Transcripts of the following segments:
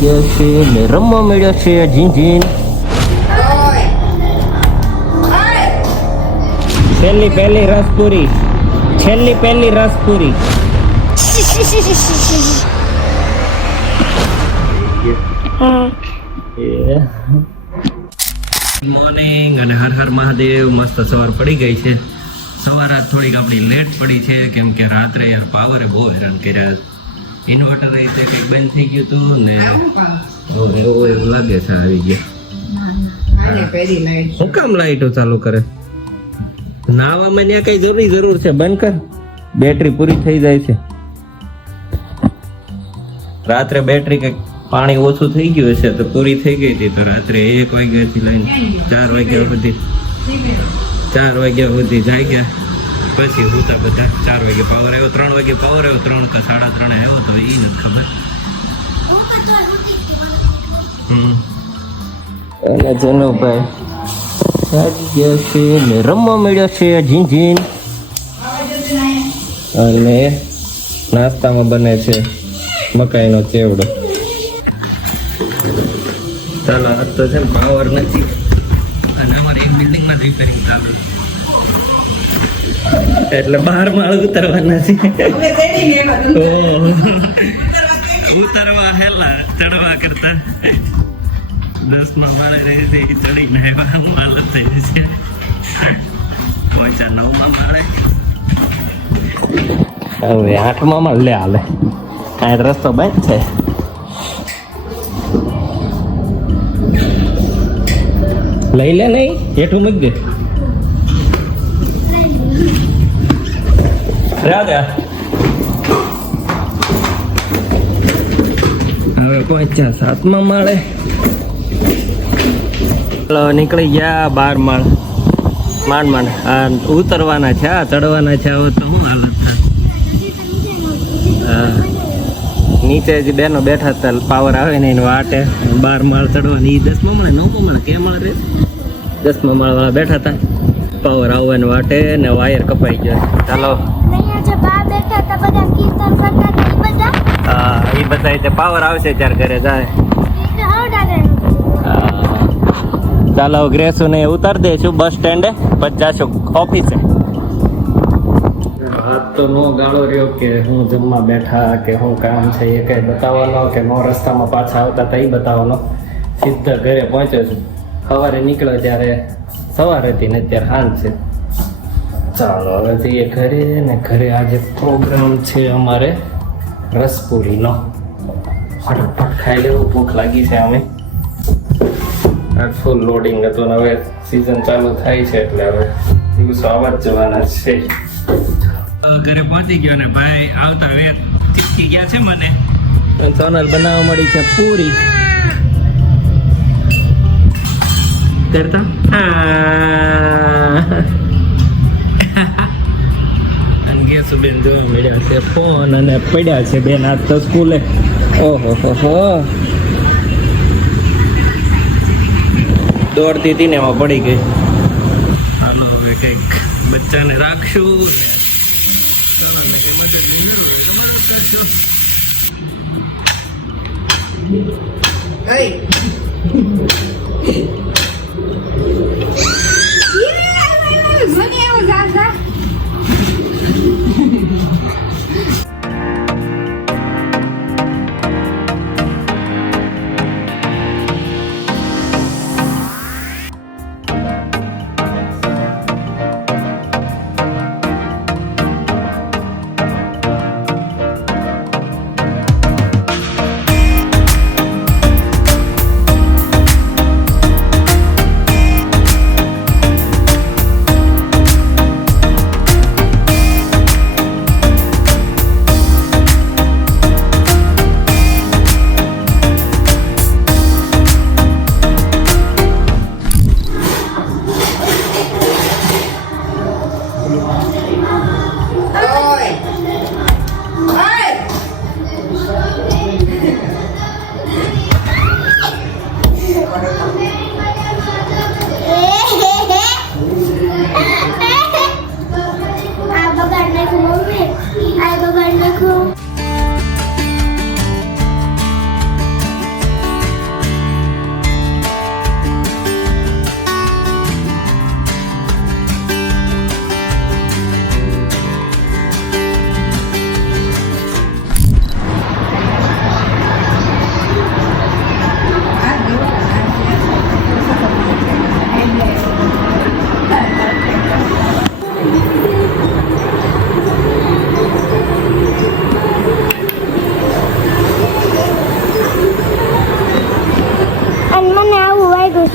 ગયો છે ને રમવા મળ્યો છે ઝીન ઝીન. છેલ્લી પહેલી રસપુરી, છેલ્લી પહેલી રસપુરી. મોર્નિંગ અને હર હર મહાદેવ. મસ્ત સવાર પડી ગઈ છે. સવાર આજ થોડીક આપણી લેટ પડી છે કેમ કે રાત્રે યાર પાવરે બહુ હેરાન કર્યા. ઇન્વર્ટર રીતે કંઈક બંધ થઈ ગયું હતું ને એવું લાગે છે આવી ગયા. શું કામ લાઈટો ચાલુ કરે? નાવામાં ત્યાં કઈ જરૂર છે? બંધ કર, બેટરી પૂરી થઈ જાય છે. રાત્રે બેટરી કંઈક પાણી ઓછું થઈ ગયું હશે તો પૂરી થઈ ગઈ હતી, તો રાત્રે 1 વાગ્યાથી લઈને 4 વાગ્યા સુધી જાગ્યા. પછી સુતા બધા. 4 વાગે પાવર આવ્યો, 3 વાગે પાવર આવ્યો, 3 કે 3:30 આવ્યો તો એ નથી ખબર. અને જનુભાઈ જાગી ગયા છે ને રમવા મળ્યો છે ઝીન ઝીન. અને નાસ્તામાં બને છે મકાઈનો ચેવડો. ચાલો આજ તો છે ને પાવર નથી અને અમારી એક બિલ્ડિંગમાં રિપેરિંગ ચાલુ એટલે 12 માળ ઉતરવાના છે. ઉતરવા હેલા ચડવા કરતા 10મા માળે રહે છે ચડીને આવ્યા. હાલત થઈ છે પહોંચ્યા 9મા માળે. હવે 8મા માળ લે હાલે. આ રસ્તો બંધ છે. લઈ લે નહીં હેઠું મૂકી દે. રાધા હવે પહોંચ્યા 7મા માળે. નીકળી ગયા 12 માળ. માંડ આ ઉતરવાના છે, આ ચડવાના છે. હવે તો શું હાલત થાય. હા નીચે જ બેનો બેઠા હતા, પાવર આવે ને એને વાટે. 12 માળ ચડવાની. 10મા માળે 9મા માળે કે માળ રહે? 10મા માળ વાળા બેઠા હતા, પાવર આવવાની વાટે ને વાયર કપાઈ ગયા. ચાલો હા એ બધા પાવર આવશે ત્યારે ઘરે જાય. ચાલો ગ્રેસુ ને ઉતાર દઈશું બસ સ્ટેન્ડે, પછી જાશું ઓફિસે. હાથ તો નો ગાળો રહ્યો કે હું જમવા બેઠા કે હું કામ છે એ કઈ બતાવવાનો કે નો રસ્તામાં પાછા આવતા હતા એ બતાવવાનો. સીધા ઘરે પહોંચ્યો છું. સવારે નીકળ્યો ત્યારે સવાર હતી ને અત્યારે સાંજ છે. ચાલો હવે જઈએ ઘરે. ને ઘરે આજે પ્રોગ્રામ છે અમારે રસપુરીનો. ફટાફટ ખાઈ લેવું, ભૂખ લાગી છે. અમે આ ફૂલ લોડિંગ હતું ને હવે સિઝન ચાલુ થાય છે એટલે હવે દિવસો આવવા જ જવાના છે. ઘરે પહોંચી ગયો ને ભાઈ આવતા વેત ચીપકી ગયા છે મને. સોનલ બનાવવા મળી છે પૂરી કરતા. અને ગેસુબેન જોવા મળ્યા છે ફોન અને પડ્યા છે બેન આજ તો સ્કૂલે. ઓહો હો દોડતી હતી ને એમાં પડી ગઈ. હાલો હવે કંઈક બચ્ચાને રાખશું.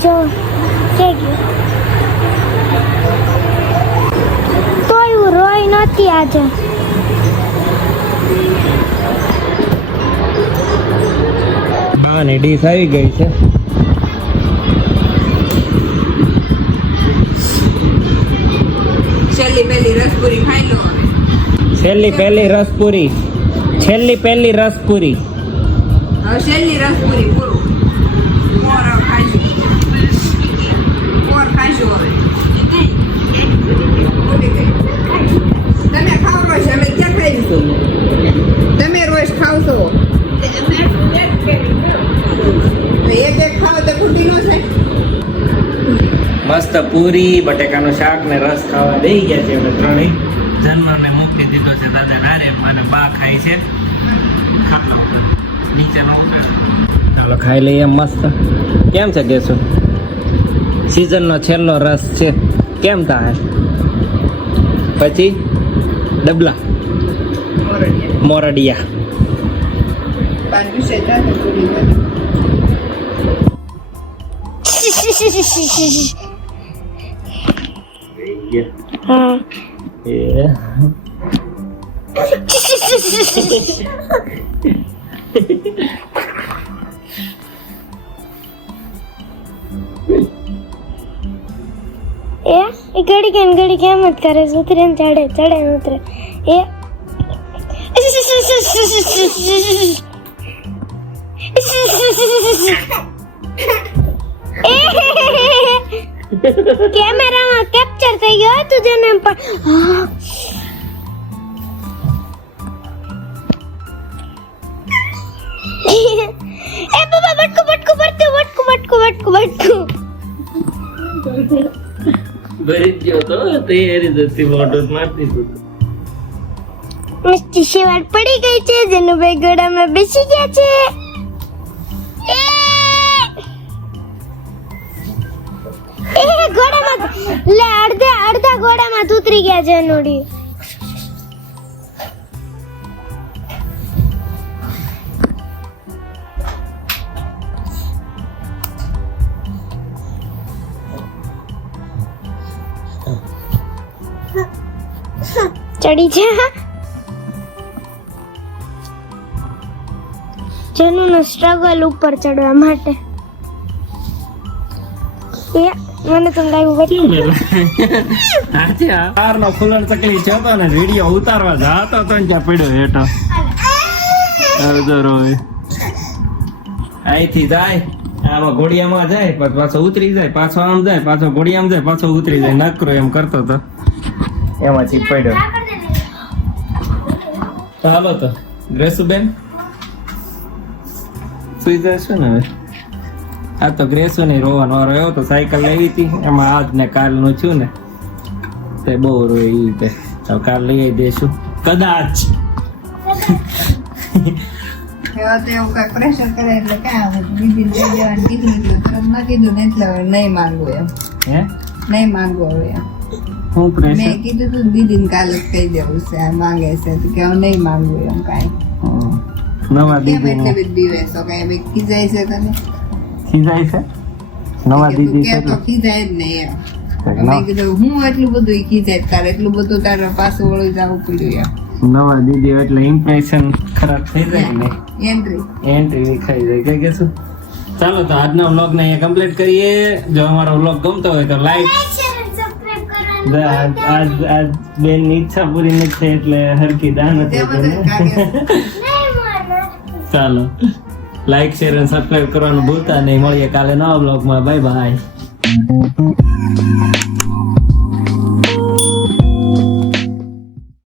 જો કે તોય હું રોઈ નહોતી આજે. બાની ડીશ આવી ગઈ છે. છેલ્લી પહેલી રસપુરી ખાઈ લો હવે. છેલ્લી પહેલી રસપુરી. છેલ્લી પહેલી રસપુરી. હવે છેલ્લી રસપુરી પૂરું. મોર હવે ખાઈશું. મોર ખાઈશું હવે. ઉડી ગઈ. તમે ખાવ રોજ અમે ક્યાં ખાઈશું? તમે રોજ ખાવ છો એક એક ખાવ તો ખૂટી ન થાય. મસ્ત પૂરી બટેકાનું શાક ને રસ ખાવા દઈ ગયા છે અમે ત્રણેય. જન્મને મૂકી દીધો છે દાદા નારે અને બા ખાય છે ખાટલા ઉપર નીચે ન ઉતરે. ચાલો ખાઈ લઈએ મસ્ત. કેમ છે કેશું? સિઝનનો છેલ્લો રસ છે. કેમ થાય? પછી ડબલા મોરડિયા. બાજુ છે જાતે પૂરી બની. હા એ ઘડી કેમ જ કરે છે? ઉતરે ને ચડે, ચડે ને ઉતરે. એ કેમેરામાં કેપ્ચર થઈ ગયો હતું જેને પણ. એ બાબા બટકું બટકું પડતું, બટકું બટકું બટકું બટકું. ભરી ગયો તો તૈયારી જતી મોટું મારતી તું. મસ્તી શેવાળ પડી ગઈ છે. જેનું ભાઈ ઘોડામાં બેસી ગયા છે. એ ઘોડામાં લે અડધા ઘોડામાં ઉતરી ગયા છે નોડી. ચડી છે જેનું સ્ટ્રગલ ઉપર ચડવા માટે. મને તો લાગ્યું કારનો ફૂલણ તકલીફ છે તો ને વિડીયો ઉતારવા જાતો તો ને ત્યાં પડ્યો હેઠો. અડધો રોય અહીંથી જાય આમાં ઘોડિયામાં જાય પછી પાછો ઉતરી જાય, પાછો આમ જાય, પાછો ઘોડિયામાં જાય, પાછો ઉતરી જાય. નકરો એમ કરતો તો એમાંથી પડ્યો. ચાલો તો ગ્રેસુબેન સુઈ જશું ને હવે. આ તો ગ્રેસો ને રોવાનો રહ્યો તો સાયકલ લેવી હતી એમાં આજ ને કાલ નું છું ને તે બહુ રોય એ રીતે. કાલ લઈ દઈશું કદાચ. એવા તો એવું કઈ પ્રેશર કરે એટલે ક્યાં આવે. દીદી લઈ જવાનું કીધું એટલે ન કીધું ને એટલે હવે નહીં માંગવું એમ. હે નહીં માંગવું હવે એમ. હું પ્રેશર મેં કીધું તું દીદીને કાલે જ કહી દેવું છે આ માંગે છે તો કે હવે નહીં માંગવું એમ કાંઈ. નવા કેમ દીદી એટલે બધી દિવસો કઈ બી ખીજાય છે તને? ખીજાય છે નવા કે તું દીદી કે તો ખીજાય જ નહીં એમ. મેં કીધું હું એટલું બધું ખીજાય તારે એટલું બધું તારે પાછું વળી જવું પડ્યું નવા દીદી એટલે ઇમ્પ્રેશન ખરાબ થઈ જાય ને એમ. એન્ટ્રી ખાઈ જાય કે શું. ચાલો તો આજના વ્લોગ ને અહીંયા કમ્પ્લીટ કરીએ. જો અમારો વ્લોગ ગમતો હોય તો લાઈક આજ બેન ની ઈચ્છા પૂરી નથી થઈ એટલે હરકી દાન હતી. ચાલો લાઈક શેર અને સબસ્ક્રાઇબ કરવાનું ભૂલતા નહીં. મળીએ કાલે નવા બ્લોગમાં. Bye bye.